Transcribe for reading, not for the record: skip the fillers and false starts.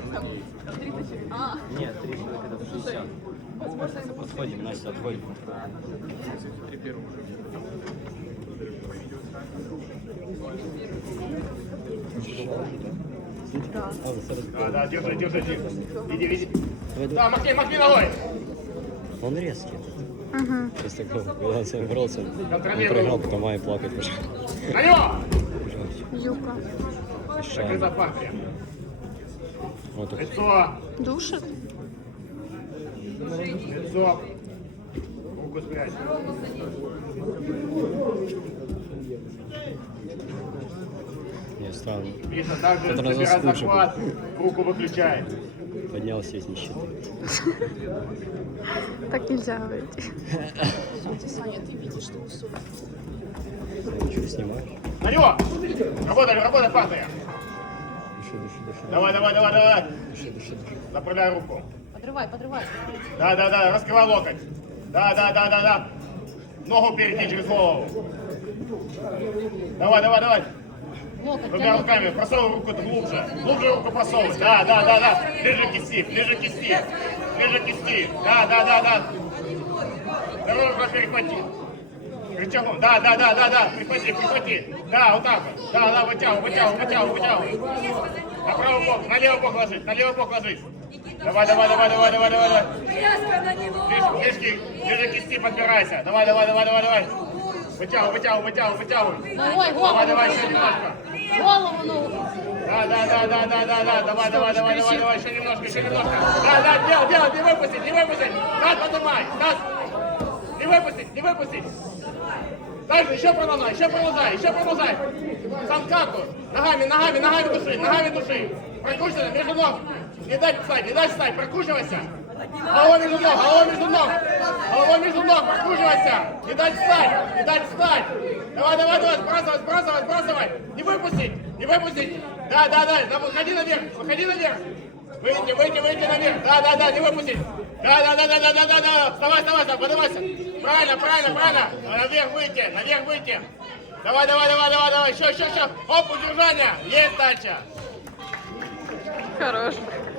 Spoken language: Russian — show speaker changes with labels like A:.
A: Нет, 3 человека это 60. Подходим, Настя, отходим.
B: Да, держи. Иди. Да, махни ногой.
A: Он резкий. Сейчас такой, когда он сам боролся, он проиграл, потом Майя плакать пошел.
B: На него!
C: Юка.
B: Закрыта партия.
A: Вот тут.
B: Лицо.
C: Душит?
B: Лицо. Руку спрячь.
A: Не, странно.
B: Видно, также
A: Это
B: собирать
A: разослушал.
B: захват. Руку выключай.
A: Поднялся из нищеты.
C: Так нельзя говорить.
A: Ничего снимаешь?
B: На него! Работай, партия.
A: Дыши.
B: Давай.
A: Дыши.
B: Направляй руку.
D: Подрывай.
B: Да, раскрывай локоть. Да. Ногу перейти через голову. Давай.
D: Локоть,
B: Двумя руками просовывай руку глубже. Глубже руку просовывай. Да. Ближе к кисти. Да. Осторожно перехвати. Рычагом. Да. Прихвати. Да, вот так вот. Да, вытягивай. На правый бок, на левый бок ложись. Давай. Ближе к кисти подбирайся. Давай. Вытягивай.
D: Ногой, голову.
B: Давай, еще немножко.
D: Голову, ну.
B: Да. Давай, еще немножко. Да, делай, не выпустить. Таз, поднимай. Не выпустить. Дальше, еще продолжай. Санкаку. Ногами души. Прокручивайся между ног. Не дать встать, прокручивайся. Головой между ног, прокручивайся. Не дать встать. Давай, сбрасывай. Не выпустить. Да. Выходи наверх. Выйти наверх. Да, не выпустить. Да. Вставай, поднимайся. Правильно. Наверх выйти. Давай. Еще. Оп, удержание. Есть дальше.
C: Хорош.